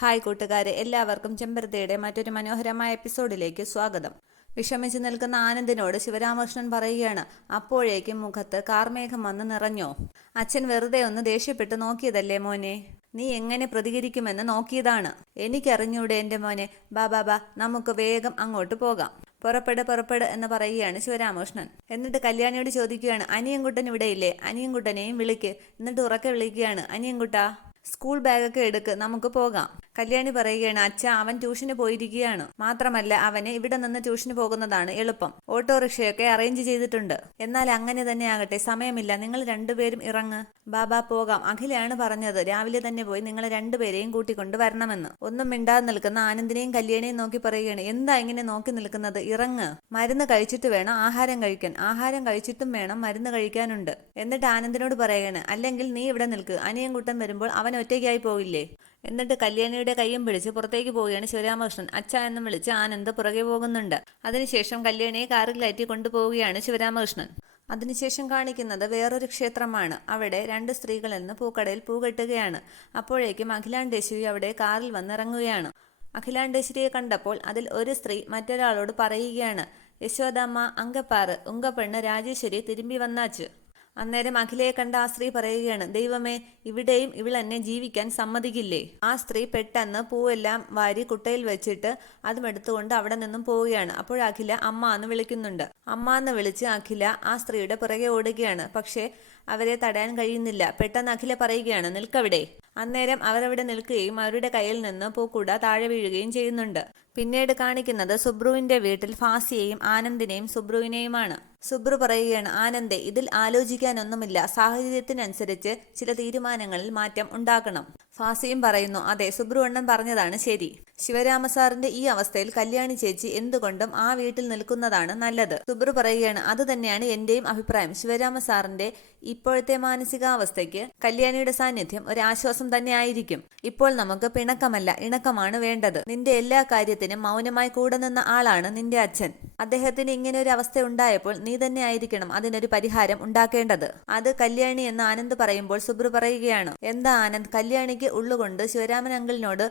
Hi കൂട്ടുകാരെ, എല്ലാവർക്കും ചെമ്പരത്തിയുടെ മറ്റൊരു മനോഹരമായ എപ്പിസോഡിലേക്ക് സ്വാഗതം. വിഷമിച്ച് നിൽക്കുന്ന ആനന്ദിനോട് ശിവരാമകൃഷ്ണൻ പറയുകയാണ്. അപ്പോഴേക്കും മുഖത്ത് കാർമേഘം വന്ന് നിറഞ്ഞോ? അച്ഛൻ വെറുതെ ഒന്ന് ദേഷ്യപ്പെട്ട് നോക്കിയതല്ലേ മോനെ? നീ എങ്ങനെ പ്രതികരിക്കുമെന്ന് നോക്കിയതാണ്. എനിക്കറിഞ്ഞൂടെ എൻ്റെ മോനെ. ബാ നമുക്ക് വേഗം അങ്ങോട്ട് പോകാം. പുറപ്പെട് എന്ന് പറയുകയാണ് ശിവരാമകൃഷ്ണൻ. എന്നിട്ട് കല്യാണിയോട് ചോദിക്കുകയാണ്, അനിയൻകുട്ടൻ ഇവിടെയില്ലേ? അനിയൻകുട്ടനെയും വിളിക്ക്. എന്നിട്ട് ഉറക്കെ വിളിക്കുകയാണ്, അനിയൻകുട്ടാ, സ്കൂൾ ബാഗൊക്കെ എടുക്ക്, നമുക്ക് പോകാം. കല്യാണി പറയുകയാണ്, അച്ഛ, അവൻ ട്യൂഷന് പോയിരിക്കുകയാണ്. മാത്രമല്ല അവന് ഇവിടെ നിന്ന് ട്യൂഷന് പോകുന്നതാണ് എളുപ്പം. ഓട്ടോറിക്ഷയൊക്കെ അറേഞ്ച് ചെയ്തിട്ടുണ്ട്. എന്നാൽ അങ്ങനെ തന്നെ ആകട്ടെ, സമയമില്ല, നിങ്ങൾ രണ്ടുപേരും ഇറങ്ങ്. ബാബാ പോകാം. അഖിലയാണ് പറഞ്ഞത് രാവിലെ തന്നെ പോയി നിങ്ങളെ രണ്ടുപേരെയും കൂട്ടിക്കൊണ്ട് വരണമെന്ന്. ഒന്നും മിണ്ടാതെ നിൽക്കുന്ന ആനന്ദിനെയും കല്യാണിയെയും നോക്കി പറയുകയാണ്, എന്താ ഇങ്ങനെ നോക്കി നിൽക്കുന്നത്? ഇറങ്ങ്. മരുന്ന് കഴിച്ചിട്ട് വേണം ആഹാരം കഴിക്കാൻ. ആഹാരം കഴിച്ചിട്ടും വേണം മരുന്ന് കഴിക്കാനുണ്ട്. എന്നിട്ട് ആനന്ദിനോട് പറയുകയാണ്, അല്ലെങ്കിൽ നീ ഇവിടെ നിൽക്ക്. അനിയൻകുട്ടൻ വരുമ്പോൾ അവൻ ഒറ്റയ്ക്കായി പോകില്ലേ? എന്നിട്ട് കല്യാണിയുടെ കൈയും പിടിച്ച് പുറത്തേക്ക് പോവുകയാണ് ശിവരാമകൃഷ്ണൻ. അച്ഛ എന്നും വിളിച്ച് ആനന്ദ് പുറകെ പോകുന്നുണ്ട്. അതിനുശേഷം കല്യാണിയെ കാറിൽ കയറ്റി കൊണ്ടുപോവുകയാണ് ശിവരാമകൃഷ്ണൻ. അതിനുശേഷം കാണിക്കുന്നത് വേറൊരു ക്ഷേത്രമാണ്. അവിടെ രണ്ട് സ്ത്രീകൾ എന്ന് പൂക്കടയിൽ പൂ കെട്ടുകയാണ്. അപ്പോഴേക്കും അഖിലാണ്ടേശ്വരി അവിടെ കാറിൽ വന്നിറങ്ങുകയാണ്. അഖിലാണ്ടേശ്വരിയെ കണ്ടപ്പോൾ അതിൽ ഒരു സ്ത്രീ മറ്റൊരാളോട് പറയുകയാണ്, യശോദമ്മ അങ്കപ്പാറ് ഉങ്ക പെണ്ണ് രാജേശ്വരി തിരുമ്പി വന്നാച്ച്. അന്നേരം അഖിലയെ കണ്ട ആ സ്ത്രീ പറയുകയാണ്, ദൈവമേ, ഇവിടെയും ഇവൾ എന്നെ ജീവിക്കാൻ സമ്മതിക്കില്ലേ? ആ സ്ത്രീ പെട്ടെന്ന് പൂവെല്ലാം വാരി കുട്ടയിൽ വെച്ചിട്ട് അതും എടുത്തുകൊണ്ട് അവിടെ നിന്നും പോവുകയാണ്. അപ്പോൾ അഖില അമ്മ എന്ന് വിളിക്കുന്നുണ്ട്. അമ്മ എന്ന് വിളിച്ച് അഖില ആ സ്ത്രീയുടെ പുറകെ ഓടുകയാണ്. പക്ഷേ അവരെ തടയാൻ കഴിയുന്നില്ല. പെട്ടെന്ന് അഖില പറയുകയാണ്, നിൽക്കവിടെ. അന്നേരം അവരവിടെ നിൽക്കുകയും അവരുടെ കയ്യിൽ നിന്ന് പൂക്കുട താഴെ വീഴുകയും ചെയ്യുന്നുണ്ട്. പിന്നീട് കാണിക്കുന്നത് സുബ്രുവിന്റെ വീട്ടിൽ ഫാസിയെയും ആനന്ദിനെയും സുബ്രുവിനെയുമാണ്. സുബ്രു പറയുകയാണ്, ആനന്ദെ, ഇതിൽ ആലോചിക്കാനൊന്നുമില്ല. സാഹചര്യത്തിനനുസരിച്ച് ചില തീരുമാനങ്ങളിൽ മാറ്റം ഉണ്ടാക്കണം. ഫാസിയും പറയുന്നു, അതെ, സുബ്രു അണ്ണൻ പറഞ്ഞതാണ് ശരി. ശിവരാമ സാറിന്റെ ഈ അവസ്ഥയിൽ കല്യാണി ചേച്ചി എന്തുകൊണ്ടും ആ വീട്ടിൽ നിൽക്കുന്നതാണ് നല്ലത്. സുബ്രു പറയുകയാണ്, അത് തന്നെയാണ് എന്റെയും അഭിപ്രായം. ശിവരാമ സാറിന്റെ ഇപ്പോഴത്തെ മാനസികാവസ്ഥയ്ക്ക് കല്യാണിയുടെ സാന്നിധ്യം ഒരു ആശ്വാസം തന്നെ ആയിരിക്കും. ഇപ്പോൾ നമുക്ക് പിണക്കമല്ല, ഇണക്കമാണ് വേണ്ടത്. നിന്റെ എല്ലാ കാര്യത്തിനും മൗനമായി കൂടെ നിന്ന ആളാണ് നിന്റെ അച്ഛൻ. അദ്ദേഹത്തിന് ഇങ്ങനെ ഒരു അവസ്ഥ ഉണ്ടായപ്പോൾ നീ തന്നെ ആയിരിക്കണം അതിനൊരു പരിഹാരം ഉണ്ടാക്കേണ്ടത്. അത് കല്യാണി എന്ന് ആനന്ദ് പറയുമ്പോൾ സുബ്രു പറയുകയാണ്, എന്താ ആനന്ദ്, കല്യാണിക്ക് ഉള്ളുകൊണ്ട് ശിവരാമൻ അങ്കിളിനോട്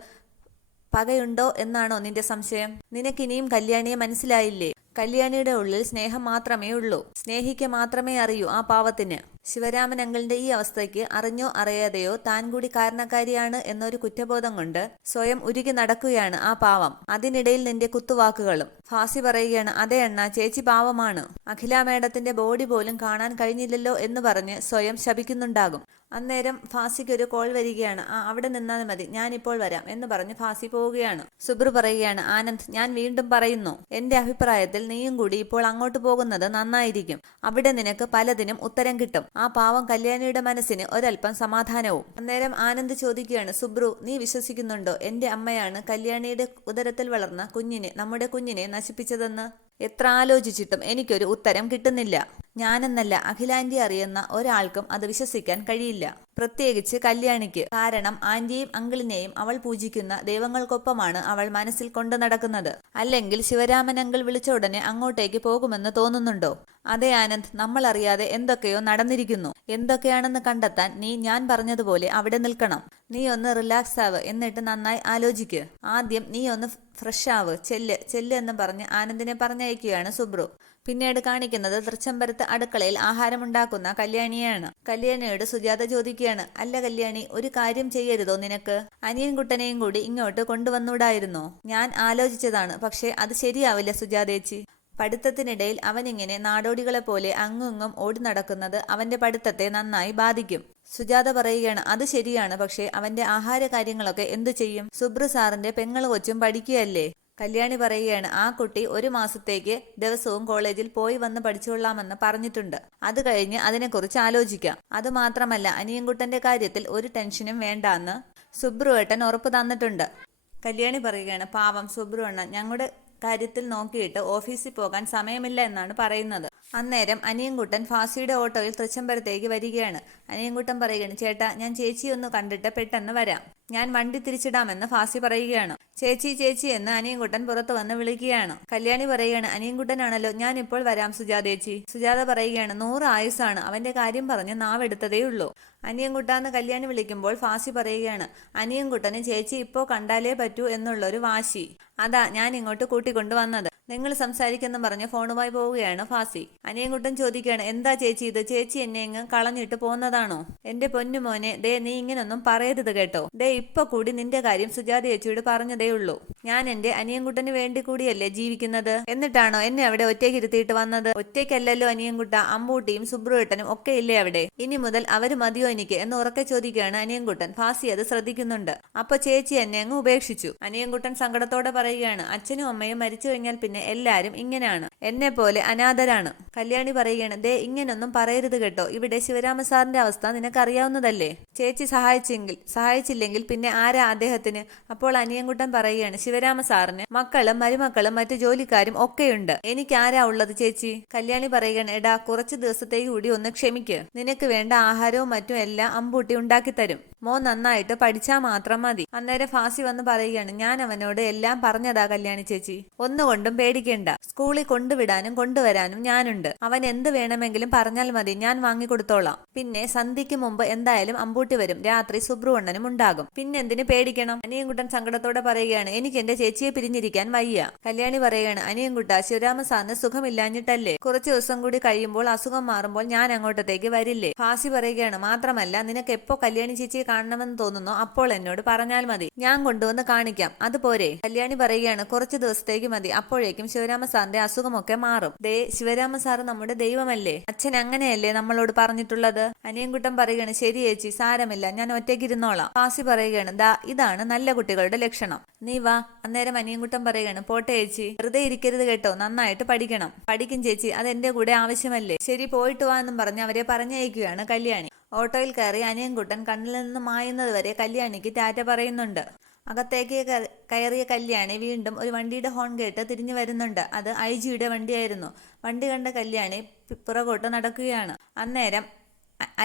പകയുണ്ടോ എന്നാണോ നിന്റെ സംശയം? നിനക്കിനിയും കല്യാണിയെ മനസ്സിലായില്ലേ? കല്യാണിയുടെ ഉള്ളിൽ സ്നേഹം മാത്രമേ ഉള്ളൂ. സ്നേഹിക്ക മാത്രമേ അറിയൂ ആ പാവത്തിന്. ശിവരാമൻ അങ്കിളിന്റെ ഈ അവസ്ഥയ്ക്ക് അറിഞ്ഞോ അറിയാതെയോ താൻ കൂടി കാരണക്കാരിയാണ് എന്നൊരു കുറ്റബോധം കൊണ്ട് സ്വയം ഉരുകി നടക്കുകയാണ് ആ പാവം. അതിനിടയിൽ നിന്റെ കുത്തുവാക്കുകളും. ഫാസി പറയുകയാണ്, അതെ അണ്ണ, ചേച്ചി പാവമാണ്. അഖില മേഡത്തിന്റെ ബോഡി പോലും കാണാൻ കഴിഞ്ഞില്ലല്ലോ എന്ന് പറഞ്ഞ് സ്വയം ശപിക്കുന്നുണ്ടാകും. അന്നേരം ഫാസിക്ക് ഒരു കോൾ വരികയാണ്. അവിടെ നിന്നാൽ മതി, ഞാനിപ്പോൾ വരാം എന്ന് പറഞ്ഞ് ഫാസി പോവുകയാണ്. സുബ്രു പറയുകയാണ്, ആനന്ദ്, ഞാൻ വീണ്ടും പറയുന്നു, എന്റെ അഭിപ്രായത്തിൽ നീയും കൂടി ഇപ്പോൾ അങ്ങോട്ട് പോകുന്നത് നന്നായിരിക്കും. അവിടെ നിനക്ക് പലതിനും ഉത്തരം കിട്ടും. ആ പാവം കല്യാണിയുടെ മനസ്സിന് ഒരൽപ്പം സമാധാനവും. അന്നേരം ആനന്ദ് ചോദിക്കുകയാണ്, സുബ്രു, നീ വിശ്വസിക്കുന്നുണ്ടോ എന്റെ അമ്മയാണ് കല്യാണിയുടെ ഉദരത്തിൽ വളർന്ന നമ്മുടെ കുഞ്ഞിനെ നശിപ്പിച്ചതെന്ന്? എത്ര ആലോചിച്ചിട്ടും എനിക്കൊരു ഉത്തരം കിട്ടുന്നില്ല. ഞാനെന്നല്ല, അഖിലാന്റി അറിയുന്ന ഒരാൾക്കും അത് വിശ്വസിക്കാൻ കഴിയില്ല. പ്രത്യേകിച്ച് കല്യാണിക്ക്. കാരണം ആന്റിയെയും അങ്കിളിനെയും അവൾ പൂജിക്കുന്ന ദൈവങ്ങൾക്കൊപ്പമാണ് അവൾ മനസ്സിൽ കൊണ്ടു നടക്കുന്നത്. അല്ലെങ്കിൽ ശിവരാമൻ അങ്കിൾ വിളിച്ച ഉടനെ അങ്ങോട്ടേക്ക് പോകുമെന്ന് തോന്നുന്നുണ്ടോ? അതെ ആനന്ദ്, നമ്മൾ അറിയാതെ എന്തൊക്കെയോ നടന്നിരിക്കുന്നു. എന്തൊക്കെയാണെന്ന് കണ്ടെത്താൻ നീ ഞാൻ പറഞ്ഞതുപോലെ അവിടെ നിൽക്കണം. നീ ഒന്ന് റിലാക്സ് ആവ്, എന്നിട്ട് നന്നായി ആലോചിക്ക്. ആദ്യം നീ ഒന്ന് ഫ്രഷ് ആവ്, ചെല്ല് എന്ന് പറഞ്ഞ് ആനന്ദിനെ പറഞ്ഞയക്കുകയാണ് സുബ്രു. പിന്നീട് കാണിക്കുന്നത് തൃച്ചംബരത്ത് അടുക്കളയിൽ ആഹാരമുണ്ടാക്കുന്ന കല്യാണിയാണ്. കല്യാണിയോട് സുജാത ചോദിക്കുകയാണ്, അല്ല കല്യാണി, ഒരു കാര്യം ചെയ്യരുതോ നിനക്ക്? അനിയൻകുട്ടനെയും കൂടി ഇങ്ങോട്ട് കൊണ്ടുവന്നൂടായിരുന്നോ? ഞാൻ ആലോചിച്ചതാണ്, പക്ഷേ അത് ശരിയാവില്ല സുജാതേച്ചി. പഠിത്തത്തിനിടയിൽ അവനിങ്ങനെ നാടോടികളെ പോലെ അങ്ങും ഓടി നടക്കുന്നത് അവന്റെ പഠിത്തത്തെ നന്നായി ബാധിക്കും. സുജാത പറയുകയാണ്, അത് ശരിയാണ്, പക്ഷേ അവന്റെ ആഹാര കാര്യങ്ങളൊക്കെ എന്തു ചെയ്യും? സുബ്രു സാറിന്റെ പെങ്ങൾ കൊച്ചും പഠിക്കുകയല്ലേ? കല്യാണി പറയുകയാണ്, ആ കുട്ടി 1 മാസത്തേക്ക് ദിവസവും കോളേജിൽ പോയി വന്ന് പഠിച്ചുകൊള്ളാമെന്ന് പറഞ്ഞിട്ടുണ്ട്. അത് കഴിഞ്ഞ് അതിനെക്കുറിച്ച് ആലോചിക്കാം. അതുമാത്രമല്ല, അനിയൻകുട്ടന്റെ കാര്യത്തിൽ ഒരു ടെൻഷനും വേണ്ടാന്ന് സുബ്രു ഏട്ടൻ ഉറപ്പ് തന്നിട്ടുണ്ട്. കല്യാണി പറയുകയാണ്, പാവം സുബ്രു അണ്ണൻ ഞങ്ങളുടെ കാര്യത്തിൽ നോക്കിയിട്ട് ഓഫീസിൽ പോകാൻ സമയമില്ല എന്നാണ് പറയുന്നത്. അന്നേരം അനിയൻകുട്ടൻ ഫാസിയുടെ ഓട്ടോയിൽ തൃച്ചംബരത്തേക്ക് വരികയാണ്. അനിയൻകുട്ടൻ പറയുകയാണ്, ചേട്ടാ ഞാൻ ചേച്ചിയൊന്ന് കണ്ടിട്ട് പെട്ടെന്ന് വരാം, ഞാൻ വണ്ടി തിരിച്ചിടാമെന്ന് ഫാസി പറയുകയാണ്. ചേച്ചി ചേച്ചി എന്ന് അനിയൻകുട്ടൻ പുറത്തു വന്ന് വിളിക്കുകയാണ്. കല്യാണി പറയുകയാണ്, അനിയൻകുട്ടനാണല്ലോ, ഞാൻ ഇപ്പോൾ വരാം സുജാതേച്ചി. സുജാത പറയുകയാണ്, 100 ആയുസാണ്, അവന്റെ കാര്യം പറഞ്ഞ് നാവെടുത്തതേയുള്ളൂ. അനിയൻകുട്ടാന്ന് കല്യാണി വിളിക്കുമ്പോൾ ഫാസി പറയുകയാണ്, അനിയൻകുട്ടന് ചേച്ചി ഇപ്പോൾ കണ്ടാലേ പറ്റൂ എന്നുള്ളൊരു വാശി, അതാ ഞാൻ ഇങ്ങോട്ട് കൂട്ടിക്കൊണ്ടു വന്നത്. നിങ്ങൾ സംസാരിക്കെന്ന് പറഞ്ഞ് ഫോണുമായി പോവുകയാണ് ഫാസി. അനിയൻകുട്ടൻ ചോദിക്കുകയാണ്, എന്താ ചേച്ചി ഇത്, ചേച്ചി എന്നെ ഇങ്ങ് കളഞ്ഞിട്ട് പോന്നതാണോ? എന്റെ പൊന്നുമോനെ, ദേ നീ ഇങ്ങനൊന്നും പറയരുത് കേട്ടോ. ദേ ഇപ്പൊ കൂടി നിന്റെ കാര്യം സുജാത ചേച്ചിയോട് പറഞ്ഞതേ ഉള്ളൂ. ഞാൻ എന്റെ അനിയൻകുട്ടന് വേണ്ടി കൂടിയല്ലേ ജീവിക്കുന്നത്, എന്നിട്ടാണോ എന്നെ അവിടെ ഒറ്റയ്ക്ക് ഇരുത്തിയിട്ട് വന്നത്? ഒറ്റയ്ക്കല്ലല്ലോ അനിയൻകുട്ട, അമ്പൂട്ടിയും സുബ്രുവേട്ടനും ഒക്കെ ഇല്ലേ അവിടെ? ഇനി മുതൽ അവര് മതിയോ എനിക്ക് എന്ന് ഉറക്കെ ചോദിക്കുകയാണ് അനിയൻകുട്ടൻ. ഫാസി അത് ശ്രദ്ധിക്കുന്നുണ്ട്. അപ്പൊ ചേച്ചി എന്നെ അങ്ങ് ഉപേക്ഷിച്ചു. അനിയൻകുട്ടൻ സങ്കടത്തോടെ പറയുകയാണ്, അച്ഛനും അമ്മയും മരിച്ചു കഴിഞ്ഞാൽ പിന്നെ എല്ലാരും ഇങ്ങനെയാണ്, എന്നെ പോലെ അനാഥരാണ്. കല്യാണി പറയുകയാണ്, ദേ ഇങ്ങനൊന്നും പറയരുത് കേട്ടോ, ഇവിടെ ശിവരാമ സാറിന്റെ അവസ്ഥ നിനക്കറിയാവുന്നതല്ലേ. ചേച്ചി സഹായിച്ചില്ലെങ്കിൽ പിന്നെ ആരാ അദ്ദേഹത്തിന്? അപ്പോൾ അനിയൻകുട്ടൻ പറയുകയാണ്, ശിവരാമ സാറിന് മക്കളും മരുമക്കളും മറ്റു ജോലിക്കാരും ഒക്കെയുണ്ട്, എനിക്ക് ആരാ ഉള്ളത് ചേച്ചി? കല്യാണി പറയുകയാണ്, എടാ കുറച്ചു ദിവസത്തേക്ക് കൂടി ഒന്ന് ക്ഷമിക്ക്, നിനക്ക് വേണ്ട ആഹാരവും മറ്റും എല്ലാം അമ്പൂട്ടി ഉണ്ടാക്കി തരും, മോൻ നന്നായിട്ട് പഠിച്ചാൽ മാത്രം മതി. അന്നേരം ഫാസി വന്ന് പറയുകയാണ്, ഞാൻ അവനോട് എല്ലാം പറഞ്ഞതാ കല്യാണി ചേച്ചി, ഒന്നുകൊണ്ടും പേടിക്കേണ്ട, സ്കൂളിൽ കൊണ്ടുവിടാനും കൊണ്ടുവരാനും ഞാനുണ്ട്, അവൻ എന്ത് വേണമെങ്കിലും പറഞ്ഞാൽ മതി, ഞാൻ വാങ്ങിക്കൊടുത്തോളാം. പിന്നെ സന്ധ്യയ്ക്ക് മുമ്പ് എന്തായാലും അമ്പൂട്ടി വരും, രാത്രി സുബ്രുവണ്ണനും ഉണ്ടാകും, പിന്നെന്തിന് പേടിക്കണം? അനിയൻകുട്ടൻ സങ്കടത്തോടെ പറയുകയാണ്, എനിക്ക് എന്റെ ചേച്ചിയെ പിരിഞ്ഞിരിക്കാൻ വയ്യ. കല്യാണി പറയുകയാണ്, അനിയൻകുട്ട ശിവരാമ സാറിന് സുഖമില്ലാഞ്ഞിട്ടല്ലേ, കുറച്ചു ദിവസം കൂടി കഴിയുമ്പോൾ അസുഖം മാറുമ്പോൾ ഞാൻ അങ്ങോട്ടത്തേക്ക് വരില്ലേ? ഫാസി പറയുകയാണ്, മാത്രമല്ല നിനക്ക് എപ്പോ കല്യാണി ചേച്ചിയെ കാണണമെന്ന് തോന്നുന്നോ അപ്പോൾ എന്നോട് പറഞ്ഞാൽ മതി, ഞാൻ കൊണ്ടുവന്ന് കാണിക്കാം, അതുപോരെ? കല്യാണി പറയുകയാണ്, കുറച്ചു ദിവസത്തേക്ക് മതി, അപ്പോഴേക്കും ശിവരാമ സാറിന്റെ അസുഖമൊക്കെ മാറും. ദേ ശിവരാമ സാറ് നമ്മുടെ ദൈവമല്ലേ, അച്ഛൻ അങ്ങനെയല്ലേ നമ്മളോട് പറഞ്ഞിട്ടുള്ളത്? അനിയൻകുട്ടൻ പറയുകയാണ്, ശരി ചേച്ചി, സാരമില്ല, ഞാൻ ഒറ്റയ്ക്ക് ഇരുന്നോളാം. ഫാസി പറയുകയാണ്, ദാ ഇതാണ് നല്ല കുട്ടികളുടെ ലക്ഷണം, നീ വാ. അന്നേരം അനിയൻകുട്ടൻ പറയുകയാണ്, പോട്ടെ ചേച്ചി, വെറുതെ ഇരിക്കരുത് കേട്ടോ, നന്നായിട്ട് പഠിക്കണം. പഠിക്കും ചേച്ചി, അതെന്റെ കൂടെ ആവശ്യമല്ലേ. ശരി പോയിട്ട് വാ എന്നും പറഞ്ഞ് അവരെ പറഞ്ഞയക്കുകയാണ് കല്യാണി. ഓട്ടോയിൽ കയറി അനിയൻകുട്ടൻ കണ്ണിൽ നിന്ന് മായുന്നത് വരെ കല്യാണിക്ക് ടാറ്റ പറയുന്നുണ്ട്. അകത്തേക്ക് കയറിയ കല്യാണി വീണ്ടും ഒരു വണ്ടിയുടെ ഹോൺ കേട്ട് തിരിഞ്ഞു വരുന്നുണ്ട്. അത് ഐജിയുടെ വണ്ടിയായിരുന്നു. വണ്ടി കണ്ട കല്യാണി പുറകോട്ട് നടക്കുകയാണ്. അന്നേരം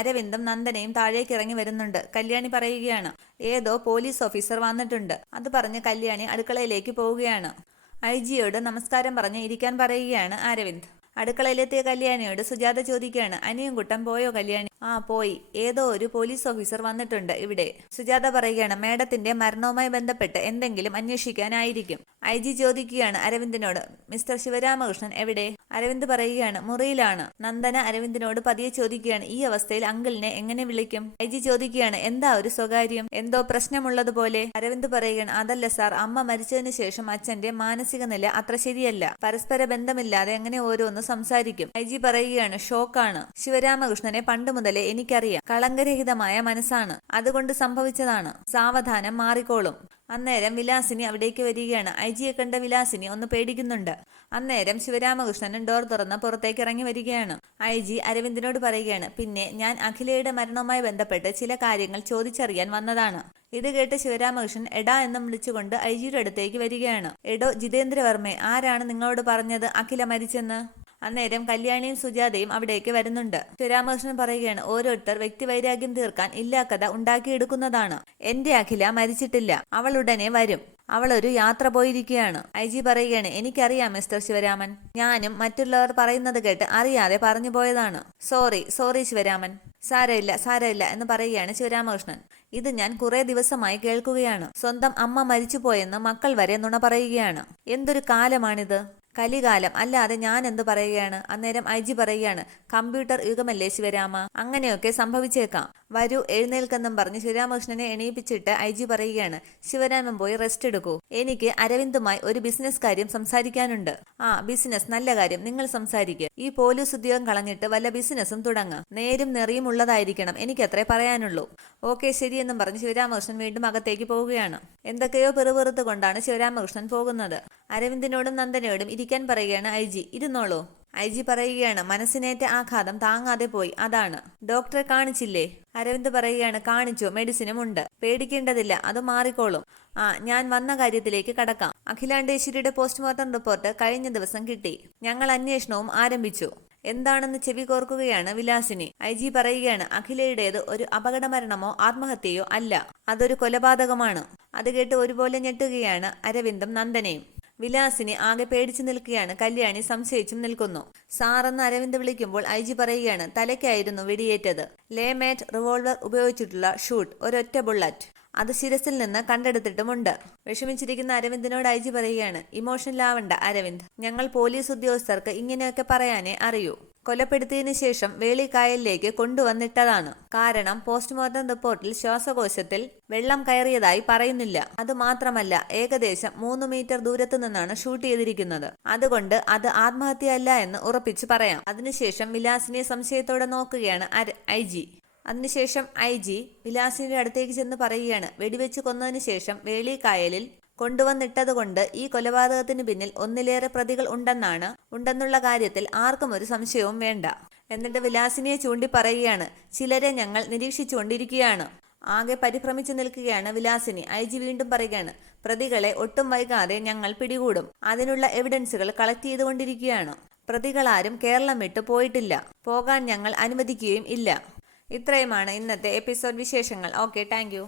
അരവിന്ദും നന്ദനയും താഴേക്ക് ഇറങ്ങി വരുന്നുണ്ട്. കല്യാണി പറയുകയാണ്, ഏതോ പോലീസ് ഓഫീസർ വന്നിട്ടുണ്ട്. അത് പറഞ്ഞ് കല്യാണി അടുക്കളയിലേക്ക് പോവുകയാണ്. ഐജിയോട് നമസ്കാരം പറഞ്ഞ് ഇരിക്കാൻ പറയുകയാണ് അരവിന്ദ്. അടുക്കളയിലെത്തിയ കല്യാണിയോട് സുജാത ചോദിക്കുകയാണ്, അനിയൻകുട്ടൻ പോയോ കല്യാണി? ആ പോയി, ഏതോ ഒരു പോലീസ് ഓഫീസർ വന്നിട്ടുണ്ട് ഇവിടെ. സുജാത പറയുകയാണ്, മേഡത്തിന്റെ മരണവുമായി ബന്ധപ്പെട്ട് എന്തെങ്കിലും അന്വേഷിക്കാനായിരിക്കും. ഐജി ചോദിക്കുകയാണ് അരവിന്ദിനോട്, മിസ്റ്റർ ശിവരാമകൃഷ്ണൻ എവിടെ? അരവിന്ദ് പറയുകയാണ്, മുറിയിലാണ്. നന്ദന അരവിന്ദിനോട് പതിയെ ചോദിക്കുകയാണ്, ഈ അവസ്ഥയിൽ അങ്കിളിനെ എങ്ങനെ വിളിക്കും? ഐജി ചോദിക്കുകയാണ്, എന്താ ഒരു സ്വകാര്യം, എന്തോ പ്രശ്നമുള്ളതുപോലെ? അരവിന്ദ് പറയുകയാണ്, അതല്ല സാർ, അമ്മ മരിച്ചതിന് ശേഷം അച്ഛന്റെ മാനസിക നില അത്ര ശരിയല്ല, പരസ്പര ബന്ധമില്ലാതെ എങ്ങനെ ഓരോന്ന് സംസാരിക്കും. ഐജി പറയുകയാണ്, ഷോക്കാണ്. ശിവരാമകൃഷ്ണനെ പണ്ട് മുതലേ എനിക്കറിയാം, കളങ്കരഹിതമായ മനസ്സാണ്, അതുകൊണ്ട് സംഭവിച്ചതാണ്, സാവധാനം മാറിക്കോളും. അന്നേരം വിലാസിനി അവിടേക്ക് വരികയാണ്. ഐജിയെ കണ്ട വിലാസിനി ഒന്ന് പേടിക്കുന്നുണ്ട്. അന്നേരം ശിവരാമകൃഷ്ണനും ഡോർ തുറന്ന് പുറത്തേക്ക് ഇറങ്ങി വരികയാണ്. ഐജി അരവിന്ദിനോട് പറയുകയാണ്, പിന്നെ ഞാൻ അഖിലയുടെ മരണവുമായി ബന്ധപ്പെട്ട് ചില കാര്യങ്ങൾ ചോദിച്ചറിയാൻ വന്നതാണ്. ഇത് കേട്ട് ശിവരാമകൃഷ്ണൻ എടാ എന്നും വിളിച്ചുകൊണ്ട് ഐജിയുടെ അടുത്തേക്ക് വരികയാണ്. എടോ ജിതേന്ദ്രവർമ്മേ, ആരാണ് നിങ്ങളോട് പറഞ്ഞത് അഖില മരിച്ചെന്ന്? അന്നേരം കല്യാണിയും സുജാതയും അവിടേക്ക് വരുന്നുണ്ട്. ശിവരാമകൃഷ്ണൻ പറയുകയാണ്, ഓരോരുത്തർ വ്യക്തിവൈരാഗ്യം തീർക്കാൻ ഇല്ലാക്കഥ ഉണ്ടാക്കിയെടുക്കുന്നതാണ്. എന്റെ അഖില മരിച്ചിട്ടില്ല, അവൾ ഉടനെ വരും, അവളൊരു യാത്ര പോയിരിക്കുകയാണ്. ഐജി പറയുകയാണ്, എനിക്കറിയാം മിസ്റ്റർ ശിവരാമൻ, ഞാനും മറ്റുള്ളവർ പറയുന്നത് കേട്ട് അറിയാതെ പറഞ്ഞു പോയതാണ്. സോറി ശിവരാമൻ. സാരമില്ല എന്ന് പറയുകയാണ് ശിവരാമകൃഷ്ണൻ. ഇത് ഞാൻ കുറെ ദിവസമായി കേൾക്കുകയാണ്. സ്വന്തം അമ്മ മരിച്ചുപോയെന്ന് മക്കൾ വരെ നുണ പറയുകയാണ്. എന്തൊരു കാലമാണിത്, കലികാലം, അല്ലാതെ ഞാൻ എന്ത് പറയുകയാണ്? അന്നേരം ഐജി പറയുകയാണ്, കമ്പ്യൂട്ടർ യുഗമല്ലേ ശിവരാമ, അങ്ങനെയൊക്കെ സംഭവിച്ചേക്കാം. വരൂ എഴുന്നേൽക്കെന്നും പറഞ്ഞ് ശിവരാമകൃഷ്ണനെ എണീപ്പിച്ചിട്ട് ഐജി പറയുകയാണ്, ശിവരാമൻ പോയി റെസ്റ്റ് എടുക്കൂ, എനിക്ക് അരവിന്ദുമായി ഒരു ബിസിനസ് കാര്യം സംസാരിക്കാനുണ്ട്. ആ ബിസിനസ്, നല്ല കാര്യം, നിങ്ങൾ സംസാരിക്കുക. ഈ പോലീസ് ഉദ്യോഗം കളഞ്ഞിട്ട് വല്ല ബിസിനസ്സും തുടങ്ങുക, നേരും നെറിയും ഉള്ളതായിരിക്കണം, എനിക്കത്രേ പറയാനുള്ളൂ. ഓക്കെ ശരിയെന്നും പറഞ്ഞ് ശിവരാമകൃഷ്ണൻ വീണ്ടും അകത്തേക്ക് പോവുകയാണ്. എന്തൊക്കെയോ പെറുപെറുത്ത് കൊണ്ടാണ് ശിവരാമകൃഷ്ണൻ പോകുന്നത്. അരവിന്ദിനോടും നന്ദനയോടും ഇരിക്കാൻ പറയുകയാണ് ഐജി. ഇരുന്നോളൂ. ഐജി പറയുകയാണ്, മനസ്സിനേറ്റ ആഘാതം താങ്ങാതെ പോയി, അതാണ്. ഡോക്ടറെ കാണിച്ചില്ലേ? അരവിന്ദ് പറയുകയാണ്, കാണിച്ചു, മെഡിസിനും ഉണ്ട്, പേടിക്കേണ്ടതില്ല, അത് മാറിക്കോളും. ഞാൻ വന്ന കാര്യത്തിലേക്ക് കടക്കാം. അഖിലാണ്ടേശ്വരിയുടെ പോസ്റ്റ്മോർട്ടം റിപ്പോർട്ട് കഴിഞ്ഞ ദിവസം കിട്ടി, ഞങ്ങൾ അന്വേഷണവും ആരംഭിച്ചു. എന്താണെന്ന് ചെവി കോർക്കുകയാണ് വിലാസിനി. IG പറയുകയാണ്, അഖിലയുടേത് ഒരു അപകടമരണമോ ആത്മഹത്യയോ അല്ല, അതൊരു കൊലപാതകമാണ്. അത് കേട്ട് ഒരുപോലെ ഞെട്ടുകയാണ് അരവിന്ദും നന്ദനയും. വിലാസിനി ആകെ പേടിച്ചു നിൽക്കുകയാണ്. കല്യാണി സംശയിച്ചും നിൽക്കുന്നു. സാറെന്ന് അരവിന്ദ് വിളിക്കുമ്പോൾ IG പറയുകയാണ്, തലയ്ക്കായിരുന്നു വെടിയേറ്റത്. ലേമേറ്റ് റിവോൾവർ ഉപയോഗിച്ചിട്ടുള്ള ഷൂട്ട്, ഒരൊറ്റ ബുള്ളറ്റ്. അത് ശിരസിൽ നിന്ന് കണ്ടെടുത്തിട്ടുമുണ്ട്. വിഷമിച്ചിരിക്കുന്ന അരവിന്ദിനോട് IG പറയുകയാണ്, ഇമോഷണൽ ആവണ്ട അരവിന്ദ്, ഞങ്ങൾ പോലീസ് ഉദ്യോഗസ്ഥർക്ക് ഇങ്ങനെയൊക്കെ പറയാനേ അറിയൂ. കൊലപ്പെടുത്തിയതിനു ശേഷം വേളിക്കായലിലേക്ക് കൊണ്ടുവന്നിട്ടതാണ്. കാരണം പോസ്റ്റ്മോർട്ടം റിപ്പോർട്ടിൽ ശ്വാസകോശത്തിൽ വെള്ളം കയറിയതായി പറയുന്നില്ല. അതുമാത്രമല്ല, ഏകദേശം 3 മീറ്റർ ദൂരത്തു നിന്നാണ് ഷൂട്ട് ചെയ്തിരിക്കുന്നത്. അതുകൊണ്ട് അത് ആത്മഹത്യയല്ല എന്ന് ഉറപ്പിച്ചു പറയാം. അതിനുശേഷം വിലാസിനെ സംശയത്തോടെ നോക്കുകയാണ് IG. അതിനുശേഷം IG വിലാസിന്റെ അടുത്തേക്ക് ചെന്ന് പറയുകയാണ്, വെടിവെച്ച് കൊന്നതിന് ശേഷം വേളിക്കായലിൽ കൊണ്ടുവന്നിട്ടതുകൊണ്ട് ഈ കൊലപാതകത്തിന് പിന്നിൽ ഒന്നിലേറെ പ്രതികൾ ഉണ്ടെന്നുള്ള കാര്യത്തിൽ ആർക്കും ഒരു സംശയവും വേണ്ട. എന്നിട്ട് വിലാസിനിയെ ചൂണ്ടി പറയുകയാണ്, ചിലരെ ഞങ്ങൾ നിരീക്ഷിച്ചുകൊണ്ടിരിക്കുകയാണ്. ആകെ പരിഭ്രമിച്ചു നിൽക്കുകയാണ് വിലാസിനി. IG വീണ്ടും പറയുകയാണ്, പ്രതികളെ ഒട്ടും വൈകാതെ ഞങ്ങൾ പിടികൂടും. അതിനുള്ള എവിഡൻസുകൾ കളക്ട് ചെയ്തുകൊണ്ടിരിക്കുകയാണ്. പ്രതികളാരും കേരളം വിട്ടു പോയിട്ടില്ല, പോകാൻ ഞങ്ങൾ അനുവദിക്കുകയും ഇല്ല. ഇത്രയുമാണ് ഇന്നത്തെ എപ്പിസോഡ് വിശേഷങ്ങൾ. Okay, thank you.